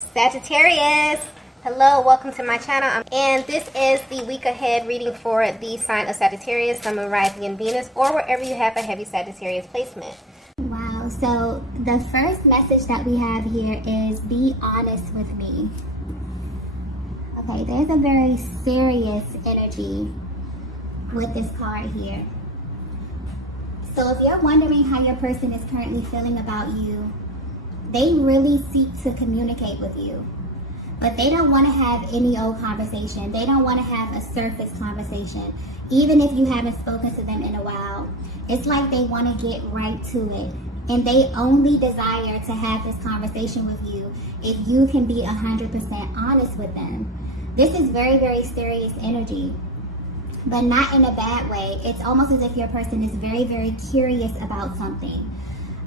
Sagittarius, hello, welcome to my channel, and this is the week ahead reading for the sign of Sagittarius, Sun, Moon, Rising, and Venus, or wherever you have a heavy Sagittarius placement. Wow, so the first message that we have here is be honest with me. Okay, there's a very serious energy with this card here. So if you're wondering how your person is currently feeling about you, they really seek to communicate with you, but they don't want to have any old conversation. They don't want to have a surface conversation, even if you haven't spoken to them in a while. It's like they want to get right to it, and they only desire to have this conversation with you if you can be 100% honest with them. This is very, very serious energy, but not in a bad way. It's almost as if your person is very, very curious about something.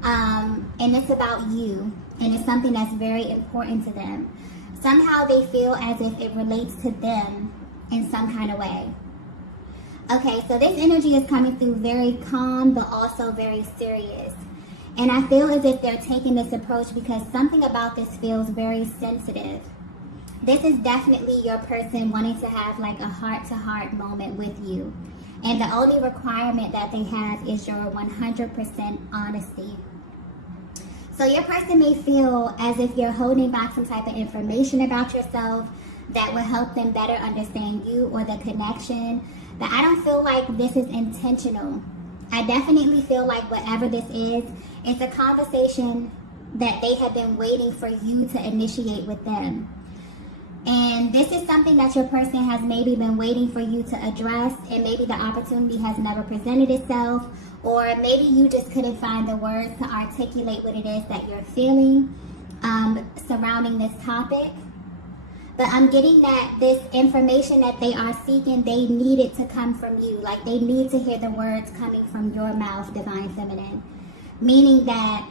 And it's about you, and it's something that's very important to them. Somehow they feel as if it relates to them in some kind of way. Okay, so this energy is coming through very calm, but also very serious. And I feel as if they're taking this approach because something about this feels very sensitive. This is definitely your person wanting to have like a heart-to-heart moment with you. And the only requirement that they have is your 100% honesty. So your person may feel as if you're holding back some type of information about yourself that will help them better understand you or the connection. But I don't feel like this is intentional. I definitely feel like whatever this is, it's a conversation that they have been waiting for you to initiate with them. And this is something that your person has maybe been waiting for you to address, and maybe the opportunity has never presented itself, or maybe you just couldn't find the words to articulate what it is that you're feeling surrounding this topic. But I'm getting that this information that they are seeking, they need it to come from you. Like they need to hear the words coming from your mouth, Divine Feminine. Meaning that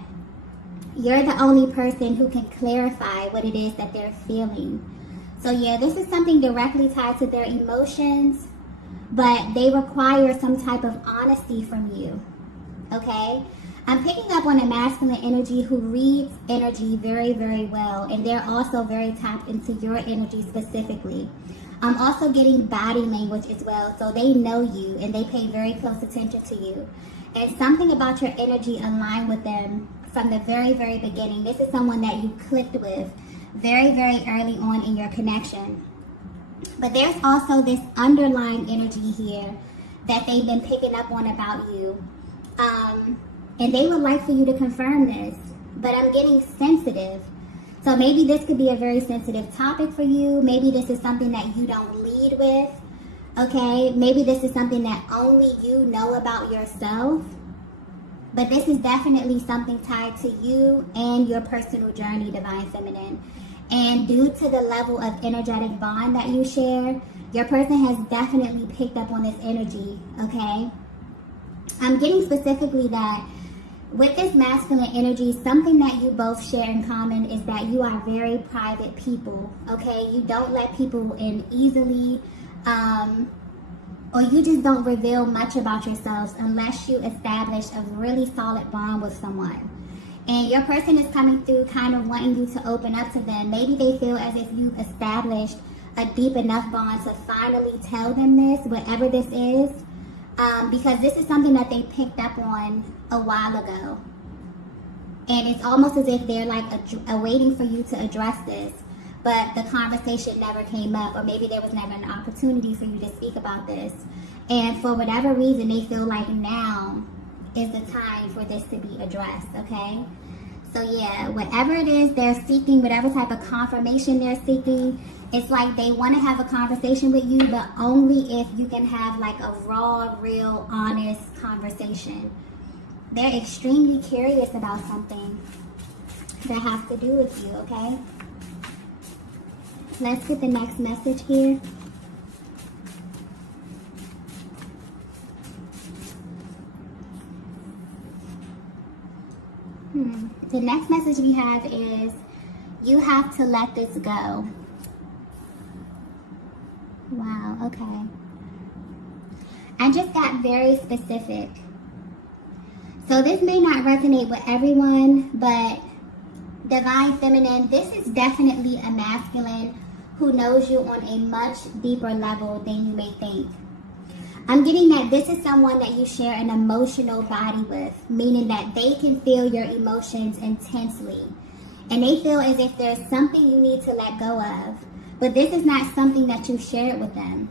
you're the only person who can clarify what it is that they're feeling. So yeah, this is something directly tied to their emotions, but they require some type of honesty from you, okay? I'm picking up on a masculine energy who reads energy very, very well, and they're also very tapped into your energy specifically. I'm also getting body language as well, so they know you and they pay very close attention to you. And something about your energy aligned with them from the very, very beginning. This is someone that you clicked with very, very early on in your connection. But there's also this underlying energy here that they've been picking up on about you. And they would like for you to confirm this, but I'm getting sensitive. So maybe this could be a very sensitive topic for you. Maybe this is something that you don't lead with, okay? Maybe this is something that only you know about yourself. But this is definitely something tied to you and your personal journey, Divine Feminine. And due to the level of energetic bond that you share, your person has definitely picked up on this energy, okay? I'm getting specifically that with this masculine energy, something that you both share in common is that you are very private people, okay? You don't let people in easily, or you just don't reveal much about yourselves unless you establish a really solid bond with someone. And your person is coming through kind of wanting you to open up to them. Maybe they feel as if you've established a deep enough bond to finally tell them this, whatever this is, because this is something that they picked up on a while ago. And it's almost as if they're like waiting for you to address this, but the conversation never came up, or maybe there was never an opportunity for you to speak about this. And for whatever reason, they feel like now is the time for this to be addressed, okay? So yeah, whatever it is they're seeking, whatever type of confirmation they're seeking, it's like they want to have a conversation with you, but only if you can have like a raw, real, honest conversation. They're extremely curious about something that has to do with you, okay? Let's get the next message here. The next message we have is, you have to let this go. Wow, okay. I just got very specific. So this may not resonate with everyone, but Divine Feminine, this is definitely a masculine who knows you on a much deeper level than you may think. I'm getting that this is someone that you share an emotional body with, meaning that they can feel your emotions intensely. And they feel as if there's something you need to let go of. But this is not something that you shared with them.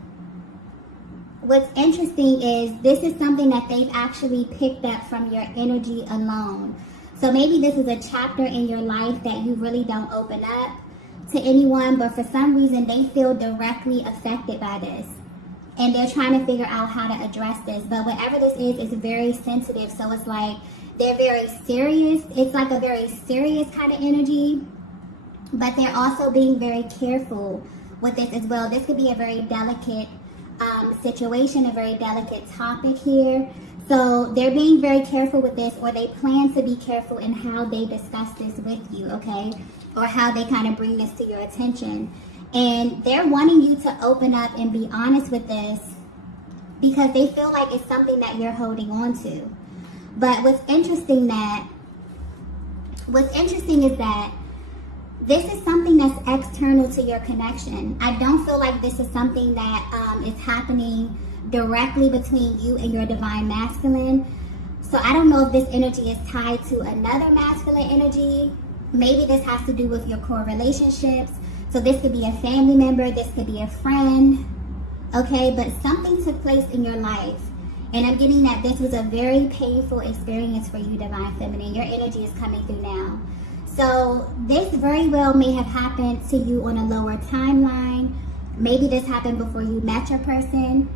What's interesting is this is something that they've actually picked up from your energy alone. So maybe this is a chapter in your life that you really don't open up to anyone, but for some reason they feel directly affected by this. And they're trying to figure out how to address this. But whatever this is very sensitive. So it's like they're very serious. It's like a very serious kind of energy. But they're also being very careful with this as well. This could be a very delicate situation, a very delicate topic here. So they're being very careful with this, or they plan to be careful in how they discuss this with you, okay? Or how they kind of bring this to your attention. And they're wanting you to open up and be honest with this because they feel like it's something that you're holding on to. But what's interesting is that this is something that's external to your connection. I don't feel like this is something that is happening directly between you and your divine masculine. So I don't know if this energy is tied to another masculine energy. Maybe this has to do with your core relationships. So this could be a family member, this could be a friend, okay? But something took place in your life. And I'm getting that this was a very painful experience for you, Divine Feminine. Your energy is coming through now. So this very well may have happened to you on a lower timeline. Maybe this happened before you met your person.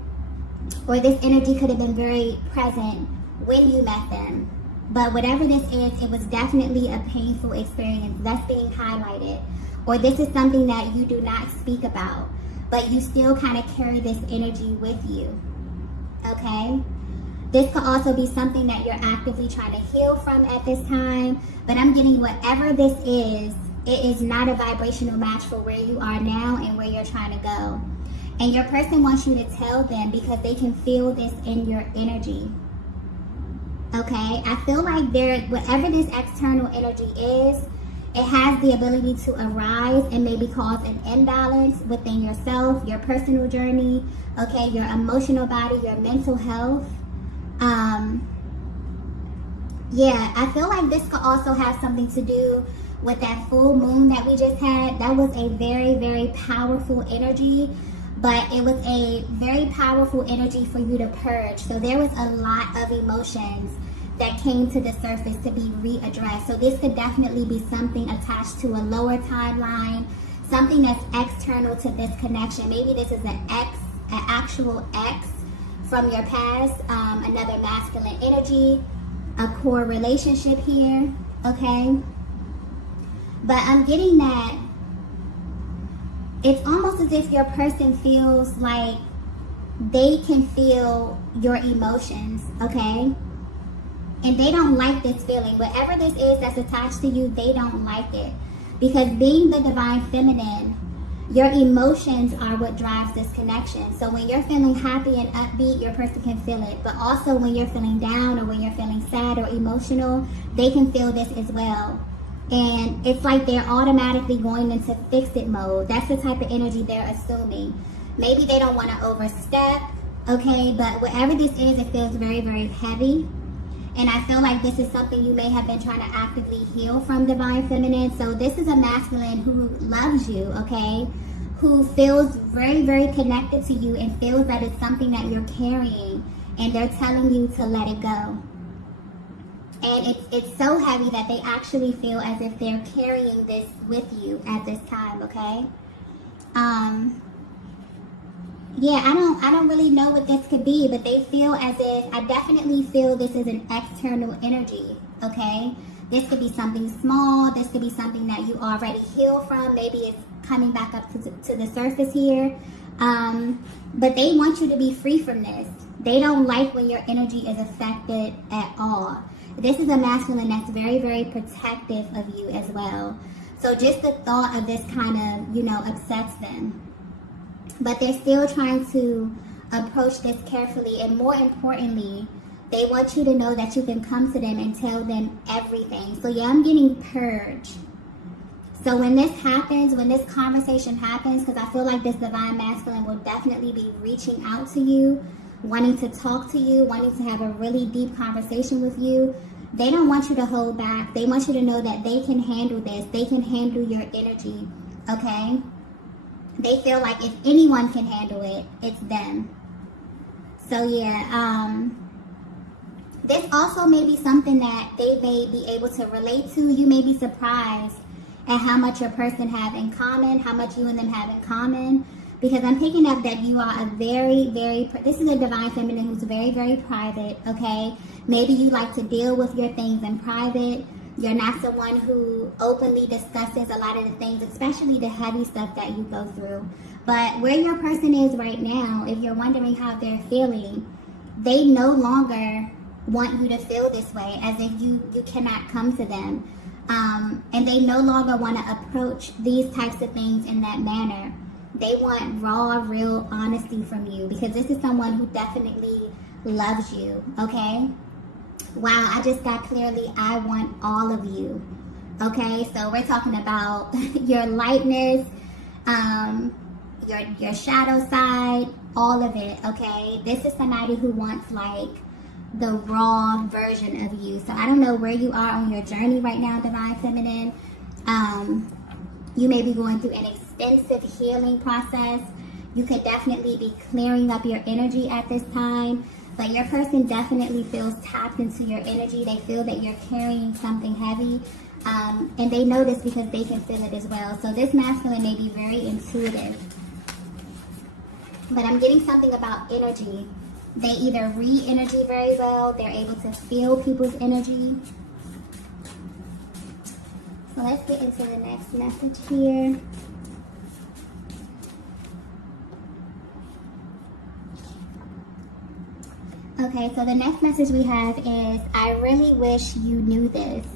Or this energy could have been very present when you met them. But whatever this is, it was definitely a painful experience that's being highlighted. Or this is something that you do not speak about, but you still kind of carry this energy with you, okay? This could also be something that you're actively trying to heal from at this time, but I'm getting whatever this is, it is not a vibrational match for where you are now and where you're trying to go. And your person wants you to tell them because they can feel this in your energy, okay? I feel like whatever this external energy is, it has the ability to arise and maybe cause an imbalance within yourself, your personal journey, okay, your emotional body, your mental health. Yeah, I feel like this could also have something to do with that full moon that we just had. That was a very, very powerful energy, but it was a very powerful energy for you to purge. So there was a lot of emotions that came to the surface to be readdressed. So this could definitely be something attached to a lower timeline, something that's external to this connection. Maybe this is an actual ex from your past, another masculine energy, a core relationship here, okay? But I'm getting that it's almost as if your person feels like they can feel your emotions, okay? And they don't like this feeling. Whatever this is that's attached to you, they don't like it. Because being the Divine Feminine, your emotions are what drives this connection. So when you're feeling happy and upbeat, your person can feel it. But also when you're feeling down or when you're feeling sad or emotional, they can feel this as well. And it's like they're automatically going into fix-it mode. That's the type of energy they're assuming. Maybe they don't want to overstep, okay? But whatever this is, it feels very, very heavy. And I feel like this is something you may have been trying to actively heal from, Divine Feminine. So this is a masculine who loves you, okay? Who feels very, very connected to you and feels that it's something that you're carrying. And they're telling you to let it go. And it's so heavy that they actually feel as if they're carrying this with you at this time, okay? Yeah, I don't really know what this could be, but they feel as if, I definitely feel this is an external energy, okay? This could be something small, this could be something that you already healed from, maybe it's coming back up to the surface here. But they want you to be free from this. They don't like when your energy is affected at all. This is a masculine that's very, very protective of you as well. So just the thought of this kind of, upsets them. But they're still trying to approach this carefully. And more importantly, they want you to know that you can come to them and tell them everything. So yeah, I'm getting purge. So when this happens, when this conversation happens, because I feel like this divine masculine will definitely be reaching out to you, wanting to talk to you, wanting to have a really deep conversation with you. They don't want you to hold back. They want you to know that they can handle this. They can handle your energy, okay? They feel like if anyone can handle it, it's them. So yeah, this also may be something that they may be able to relate to. You may be surprised at how much your person have in common, how much you and them have in common. Because I'm picking up that you are a very, this is a divine feminine who's very, very private, okay? Maybe you like to deal with your things in private. You're not someone who openly discusses a lot of the things, especially the heavy stuff that you go through. But where your person is right now, if you're wondering how they're feeling, they no longer want you to feel this way, as if you cannot come to them. And they no longer want to approach these types of things in that manner. They want raw, real honesty from you, because this is someone who definitely loves you, okay? Wow, I just got clearly, I want all of you, okay? So we're talking about your lightness, your shadow side, all of it, okay? This is somebody who wants like the raw version of you. So I don't know where you are on your journey right now, divine feminine. You may be going through an extensive healing process. You could definitely be clearing up your energy at this time, but your person definitely feels tapped into your energy. They feel that you're carrying something heavy, and they know this because they can feel it as well. So this masculine may be very intuitive, but I'm getting something about energy. They either read energy very well, they're able to feel people's energy. So let's get into the next message here. Okay, so the next message we have is, I really wish you knew this.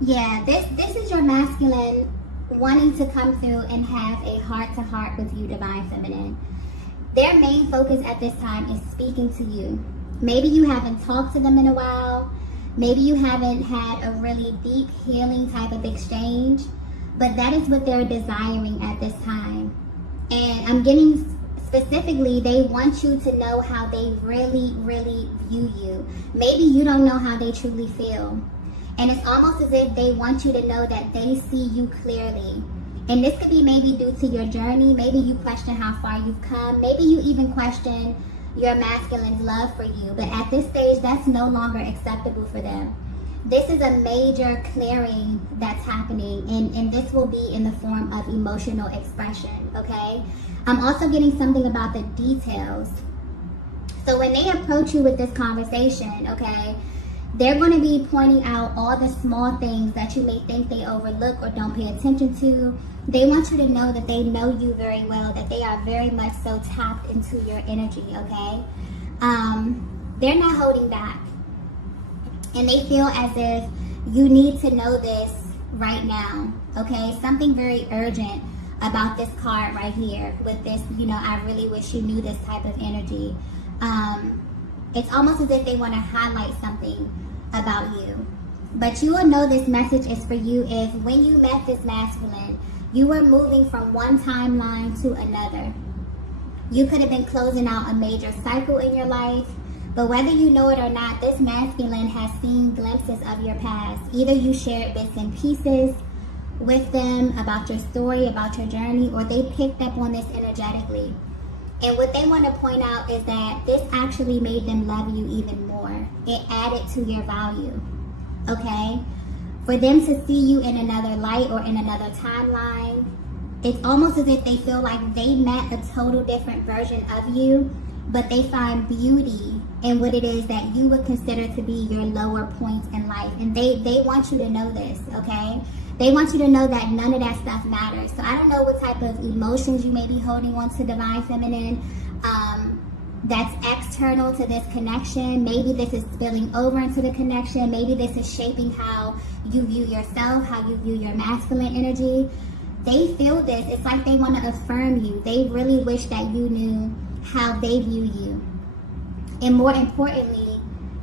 Yeah, this is your masculine wanting to come through and have a heart-to-heart with you, divine feminine. Their main focus at this time is speaking to you. Maybe you haven't talked to them in a while. Maybe you haven't had a really deep healing type of exchange, but that is what they're desiring at this time. And I'm getting specifically, they want you to know how they really, really view you. Maybe you don't know how they truly feel. And it's almost as if they want you to know that they see you clearly. And this could be maybe due to your journey. Maybe you question how far you've come. Maybe you even question your masculine's love for you. But at this stage, that's no longer acceptable for them. This is a major clearing that's happening. And this will be in the form of emotional expression, okay? I'm also getting something about the details. So when they approach you with this conversation, okay, they're going to be pointing out all the small things that you may think they overlook or don't pay attention to. They want you to know that they know you very well, that they are very much so tapped into your energy, okay? They're not holding back. And they feel as if you need to know this right now, okay? Something very urgent about this card right here with this, I really wish you knew this type of energy. It's almost as if they want to highlight something about you. But you will know this message is for you if when you met this masculine, you were moving from one timeline to another. You could have been closing out a major cycle in your life, but whether you know it or not, this masculine has seen glimpses of your past. Either you shared bits and pieces with them about your story, about your journey, or they picked up on this energetically. And what they want to point out is that this actually made them love you even more. It added to your value, okay? For them to see you in another light or in another timeline, it's almost as if they feel like they met a total different version of you, but they find beauty in what it is that you would consider to be your lower points in life. And they want you to know this, okay? They want you to know that none of that stuff matters. So I don't know what type of emotions you may be holding on to, divine feminine, that's external to this connection. Maybe this is spilling over into the connection. Maybe this is shaping how you view yourself, how you view your masculine energy. They feel this. It's like they want to affirm you. They really wish that you knew how they view you. And more importantly,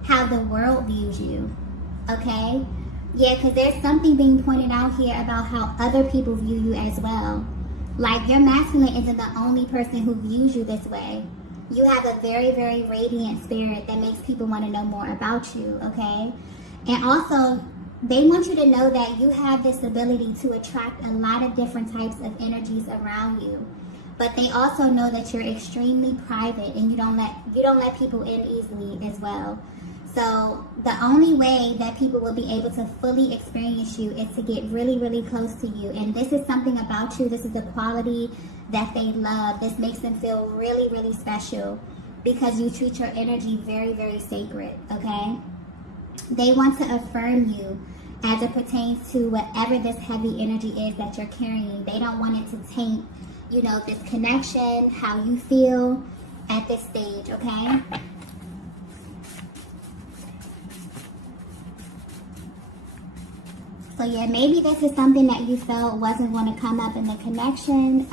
how the world views you, okay? Yeah, because there's something being pointed out here about how other people view you as well. Like, your masculine isn't the only person who views you this way. You have a very, very radiant spirit that makes people want to know more about you, okay? And also, they want you to know that you have this ability to attract a lot of different types of energies around you. But they also know that you're extremely private and you don't let people in easily as well. So the only way that people will be able to fully experience you is to get really, really close to you. And this is something about you. This is the quality that they love. This makes them feel really, really special because you treat your energy very, very sacred, okay? They want to affirm you as it pertains to whatever this heavy energy is that you're carrying. They don't want it to taint, you know, this connection, how you feel at this stage, okay? So yeah, maybe this is something that you felt wasn't going to come up in the connection.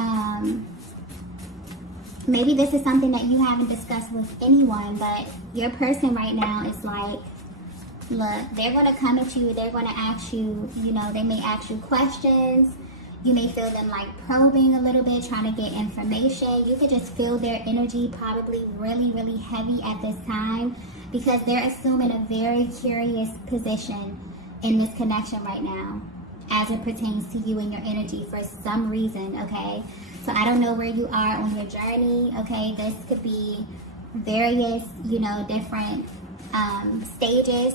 Maybe this is something that you haven't discussed with anyone, but your person right now is like, look, they're going to come at you, they're going to ask you, you know, they may ask you questions. You may feel them like probing a little bit, trying to get information. You could just feel their energy probably really, really heavy at this time because they're assuming a very curious position in this connection right now as it pertains to you and your energy for some reason, okay? So I don't know where you are on your journey, okay? This could be various, you know, different stages.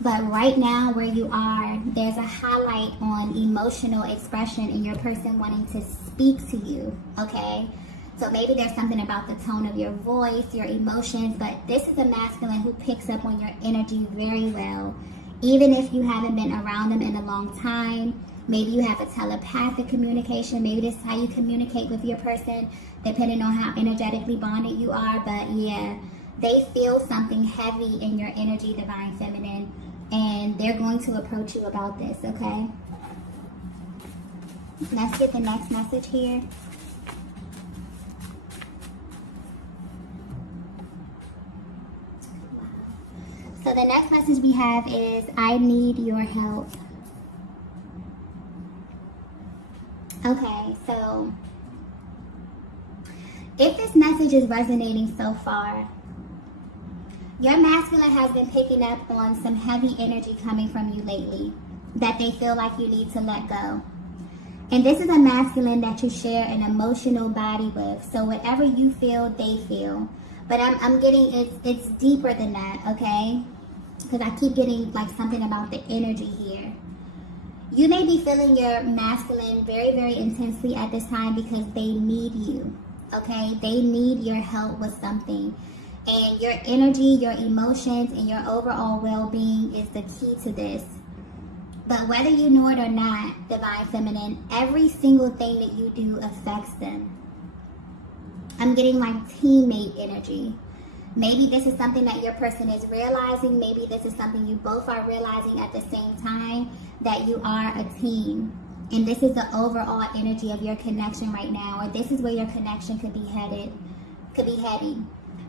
But right now where you are, there's a highlight on emotional expression and your person wanting to speak to you, okay? So maybe there's something about the tone of your voice, your emotions, but this is a masculine who picks up on your energy very well. Even if you haven't been around them in a long time, maybe you have a telepathic communication, maybe this is how you communicate with your person, depending on how energetically bonded you are. But yeah, they feel something heavy in your energy, Divine Feminine, and they're going to approach you about this, okay? Let's get the next message here. So the next message we have is, I need your help. Okay, so if this message is resonating so far, your masculine has been picking up on some heavy energy coming from you lately that they feel like you need to let go. And this is a masculine that you share an emotional body with. So whatever you feel, they feel. But I'm getting, it's deeper than that, okay? Because I keep getting like something about the energy here. You may be feeling your masculine very, very intensely at this time because they need you, okay? They need your help with something. And your energy, your emotions, and your overall well-being is the key to this. But whether you know it or not, Divine Feminine, every single thing that you do affects them. I'm getting like teammate energy. Maybe this is something that your person is realizing. Maybe this is something you both are realizing at the same time, that you are a team. And this is the overall energy of your connection right now, or this is where your connection could be heading.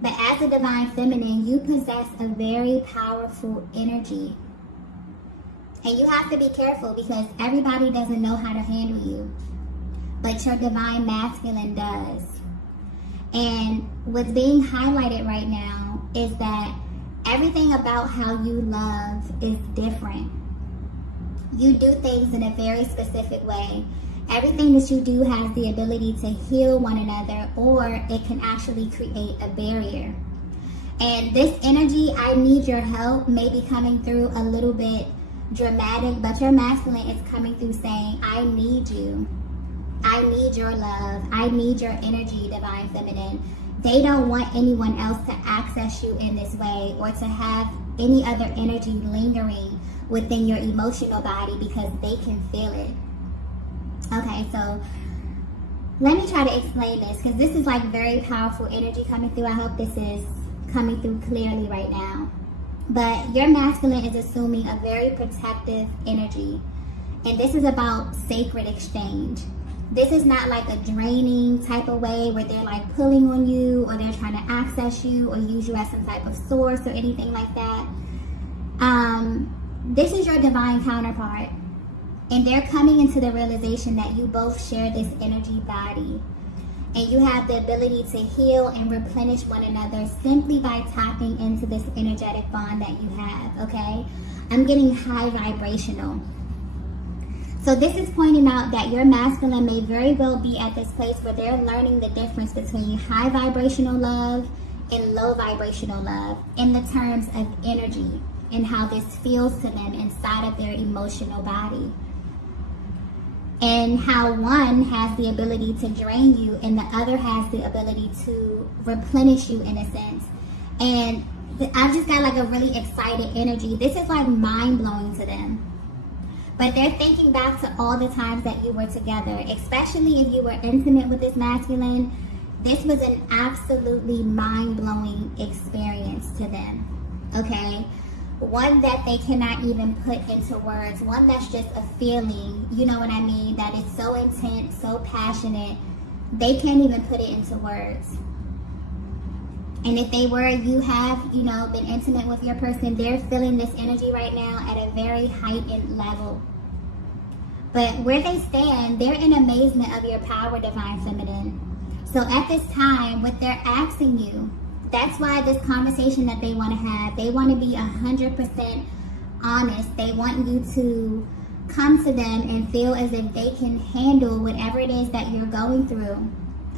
But as a Divine Feminine, you possess a very powerful energy. And you have to be careful because everybody doesn't know how to handle you. But your Divine Masculine does. And what's being highlighted right now is that everything about how you love is different. You do things in a very specific way. Everything that you do has the ability to heal one another, or it can actually create a barrier. And this energy, I need your help, may be coming through a little bit dramatic, but your masculine is coming through saying, I need you. I need your love. I need your energy, Divine Feminine. They don't want anyone else to access you in this way or to have any other energy lingering within your emotional body because they can feel it. Okay, so let me try to explain this because this is like very powerful energy coming through. I hope this is coming through clearly right now. But your masculine is assuming a very protective energy. And this is about sacred exchange. This is not like a draining type of way where they're like pulling on you or they're trying to access you or use you as some type of source or anything like that. This is your divine counterpart, and they're coming into the realization that you both share this energy body, and you have the ability to heal and replenish one another simply by tapping into this energetic bond that you have, okay? I'm getting high vibrational. So this is pointing out that your masculine may very well be at this place where they're learning the difference between high vibrational love and low vibrational love in the terms of energy and how this feels to them inside of their emotional body. And how one has the ability to drain you and the other has the ability to replenish you in a sense. And I've just got like a really excited energy. This is like mind-blowing to them. But they're thinking back to all the times that you were together, especially if you were intimate with this masculine. This was an absolutely mind-blowing experience to them, okay? One that they cannot even put into words, one that's just a feeling, you know what I mean, that is so intense, so passionate, they can't even put it into words. And if you have, been intimate with your person, they're feeling this energy right now at a very heightened level. But where they stand, they're in amazement of your power, Divine Feminine. So at this time, what they're asking you, that's why this conversation that they want to have, they want to be 100% honest. They want you to come to them and feel as if they can handle whatever it is that you're going through,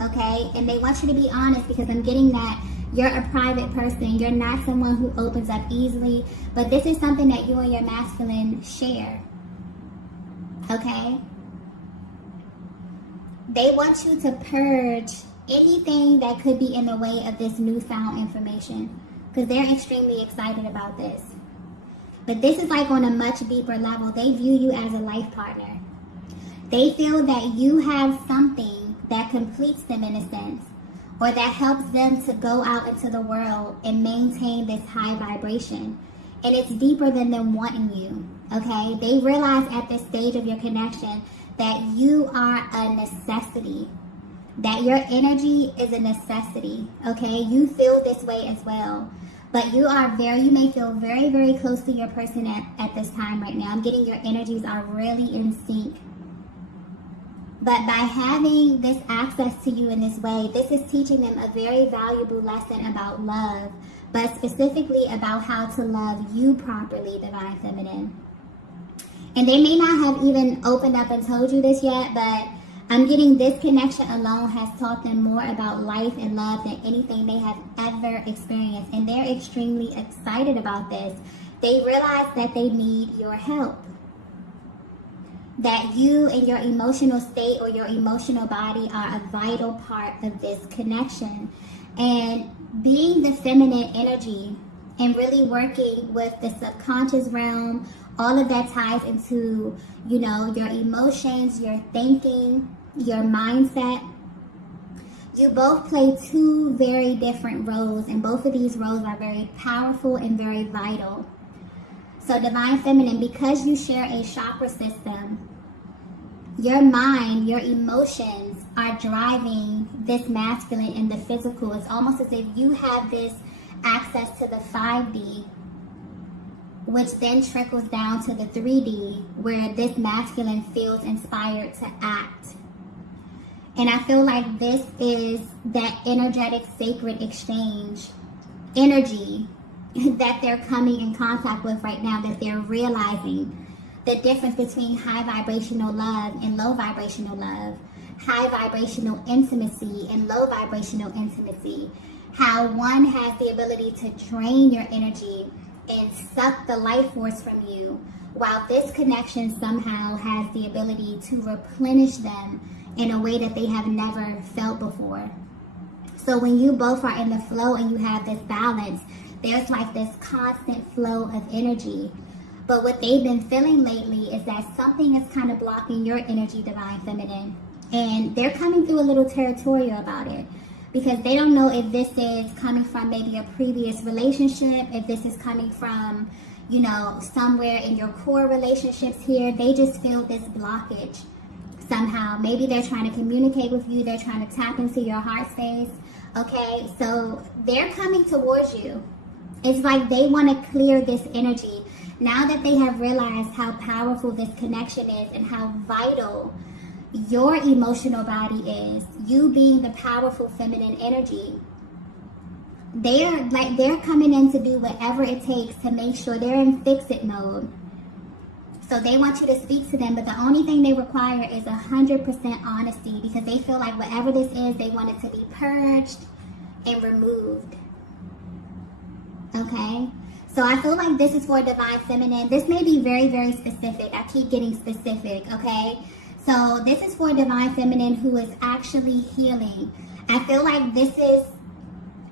okay? And they want you to be honest, because I'm getting that you're a private person. You're not someone who opens up easily, but this is something that you and your masculine share, okay? They want you to purge anything that could be in the way of this newfound information, because they're extremely excited about this. But this is like on a much deeper level. They view you as a life partner. They feel that you have something that completes them in a sense, or that helps them to go out into the world and maintain this high vibration. And it's deeper than them wanting you, okay? They realize at this stage of your connection that you are a necessity, that your energy is a necessity, okay? You feel this way as well. But you may feel very, very close to your person at this time right now. I'm getting your energies are really in sync. But by having this access to you in this way, this is teaching them a very valuable lesson about love, but specifically about how to love you properly, Divine Feminine. And they may not have even opened up and told you this yet, but I'm getting this connection alone has taught them more about life and love than anything they have ever experienced. And they're extremely excited about this. They realize that they need your help. That you and your emotional state or your emotional body are a vital part of this connection. And being the feminine energy and really working with the subconscious realm, all of that ties into, your emotions, your thinking, your mindset. You both play two very different roles, and both of these roles are very powerful and very vital. So Divine Feminine, because you share a chakra system, your mind, your emotions are driving this masculine in the physical. It's almost as if you have this access to the 5D, which then trickles down to the 3D, where this masculine feels inspired to act. And I feel like this is that energetic sacred exchange energy that they're coming in contact with right now, that they're realizing the difference between high vibrational love and low vibrational love, high vibrational intimacy and low vibrational intimacy, how one has the ability to drain your energy and suck the life force from you, while this connection somehow has the ability to replenish them in a way that they have never felt before. So when you both are in the flow and you have this balance, there's like this constant flow of energy. But what they've been feeling lately is that something is kind of blocking your energy, Divine Feminine. And they're coming through a little territorial about it, because they don't know if this is coming from maybe a previous relationship, if this is coming from, somewhere in your core relationships here. They just feel this blockage. somehow. Maybe they're trying to communicate with you. They're trying to tap into your heart space. Okay, so they're coming towards you. It's like they want to clear this energy. Now that they have realized how powerful this connection is and how vital your emotional body is, you being the powerful feminine energy, they're coming in to do whatever it takes to make sure they're in fix-it mode. So they want you to speak to them, but the only thing they require is 100% honesty, because they feel like whatever this is, they want it to be purged and removed. Okay? So I feel like this is for divine feminine. This may be very, very specific. I keep getting specific, okay? So this is for divine feminine who is actually healing. I feel like this is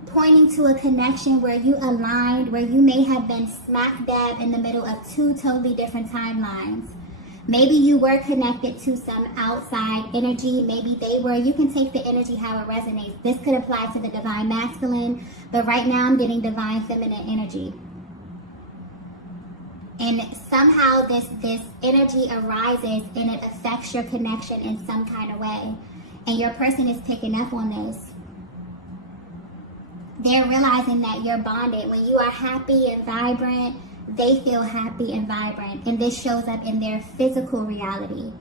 pointing to a connection where you aligned, where you may have been smack dab in the middle of two totally different timelines. Maybe you were connected to some outside energy. Maybe they were. You can take the energy how it resonates. This could apply to the divine masculine, but right now I'm getting divine feminine energy. And somehow this energy arises and it affects your connection in some kind of way. And your person is picking up on this. They're realizing that you're bonded. When you are happy and vibrant, they feel happy and vibrant. And this shows up in their physical reality.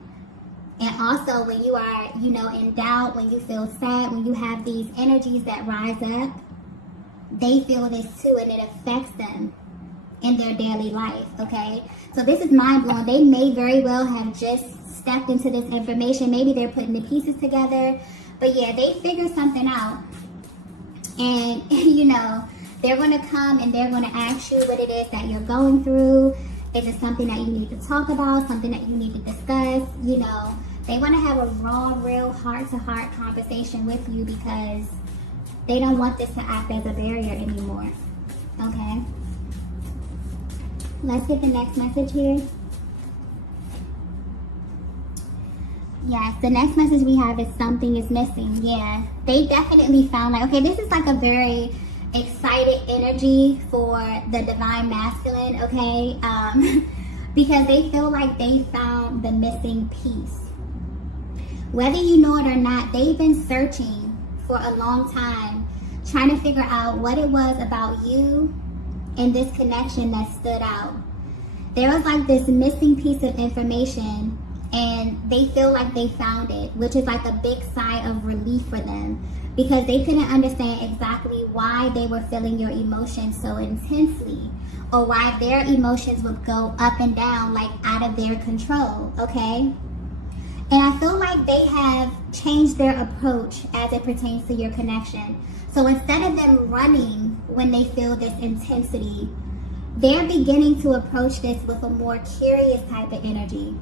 And also when you are, in doubt, when you feel sad, when you have these energies that rise up, they feel this too, and it affects them in their daily life, okay? So this is mind-blowing. They may very well have just stepped into this information. Maybe they're putting the pieces together. But yeah, they figured something out. And, they're going to come and they're going to ask you what it is that you're going through. Is it something that you need to talk about, something that you need to discuss? They want to have a raw, real, heart-to-heart conversation with you because they don't want this to act as a barrier anymore, okay? Let's get the next message here. Yes, the next message we have is something is missing. Yeah, they definitely found okay, this is like a very excited energy for the divine masculine, okay? Because they feel like they found the missing piece. Whether you know it or not, they've been searching for a long time, trying to figure out what it was about you and this connection that stood out. There was like this missing piece of information, and they feel like they found it, which is like a big sigh of relief for them, because they couldn't understand exactly why they were feeling your emotions so intensely, or why their emotions would go up and down like out of their control, okay? And I feel like they have changed their approach as it pertains to your connection. So instead of them running when they feel this intensity, they're beginning to approach this with a more curious type of energy,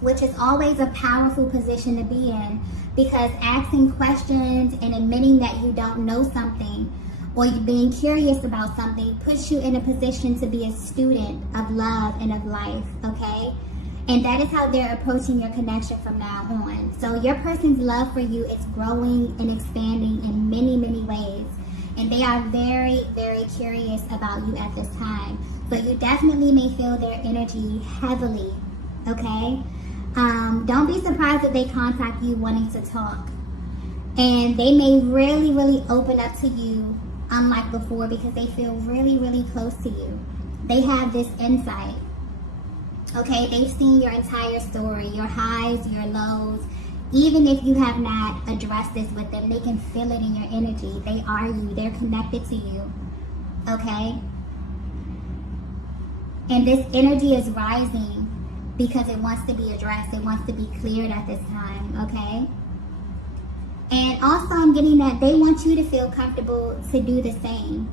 which is always a powerful position to be in, because asking questions and admitting that you don't know something or being curious about something puts you in a position to be a student of love and of life, okay? And that is how they're approaching your connection from now on. So your person's love for you is growing and expanding in many, many ways. And they are very, very curious about you at this time. So you definitely may feel their energy heavily, okay? Don't be surprised if they contact you wanting to talk. And they may really, really open up to you unlike before, because they feel really, really close to you. They have this insight. Okay, they've seen your entire story, your highs, your lows. Even if you have not addressed this with them, they can feel it in your energy. They are you. They're connected to you. Okay? And this energy is rising because it wants to be addressed. It wants to be cleared at this time. Okay? And also I'm getting that they want you to feel comfortable to do the same.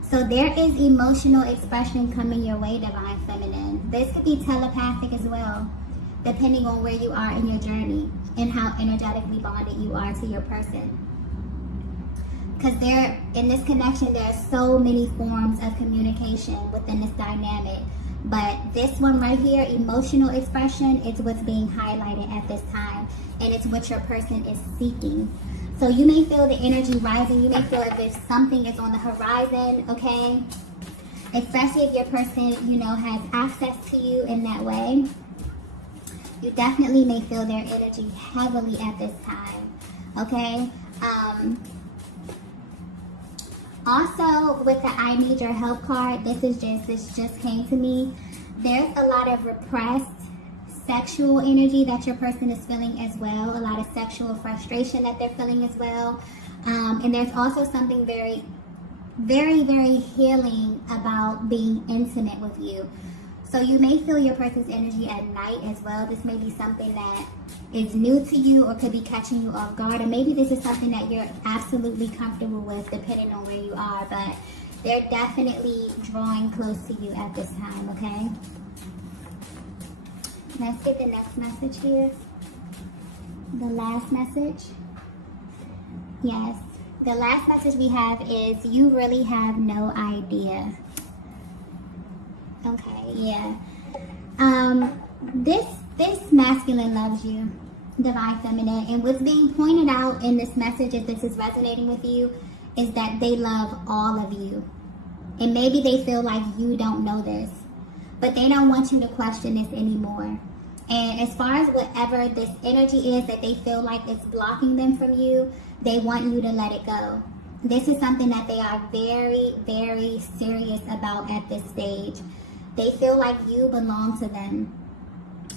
So there is emotional expression coming your way, divine feminine. This could be telepathic as well, depending on where you are in your journey and how energetically bonded you are to your person. Because in this connection, there are so many forms of communication within this dynamic. But this one right here, emotional expression, is what's being highlighted at this time. And it's what your person is seeking. So you may feel the energy rising. You may feel as if something is on the horizon, okay? Especially if your person, has access to you in that way. You definitely may feel their energy heavily at this time, okay? Also, with the I need your help card, this just came to me. There's a lot of repressed sexual energy that your person is feeling as well. A lot of sexual frustration that they're feeling as well. And there's also something very, very, very healing about being intimate with you. So you may feel your person's energy at night as well. This may be something that is new to you or could be catching you off guard. And maybe this is something that you're absolutely comfortable with depending on where you are. But they're definitely drawing close to you at this time, okay? Let's get the next message here. The last message. Yes. The last message we have is you really have no idea. Okay, yeah. This masculine loves you, divine feminine, and what's being pointed out in this message, if this is resonating with you, is that they love all of you. And maybe they feel like you don't know this, but they don't want you to question this anymore. And as far as whatever this energy is that they feel like it's blocking them from you, they want you to let it go. This is something that they are very, very serious about at this stage. They feel like you belong to them.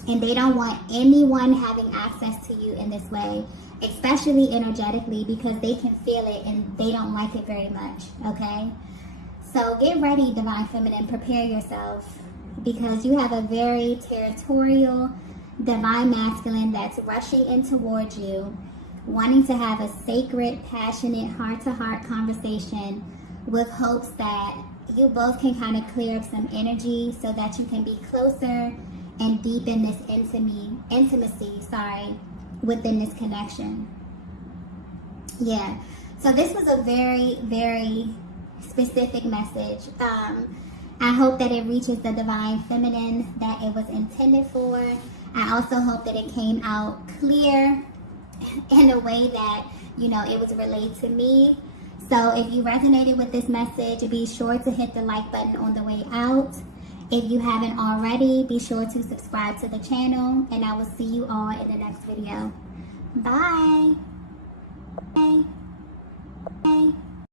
And they don't want anyone having access to you in this way, especially energetically, because they can feel it and they don't like it very much, okay? So get ready, divine feminine. Prepare yourself, because you have a very territorial divine masculine that's rushing in towards you, wanting to have a sacred, passionate, heart-to-heart conversation with hopes that you both can kind of clear up some energy so that you can be closer and deepen this intimacy, within this connection. Yeah, so this was a very, very specific message. I hope that it reaches the divine feminine that it was intended for. I also hope that it came out clear in a way that, you know, it was relayed to me. So if you resonated with this message, be sure to hit the like button on the way out. If you haven't already, be sure to subscribe to the channel, and I will see you all in the next video. Bye. Bye.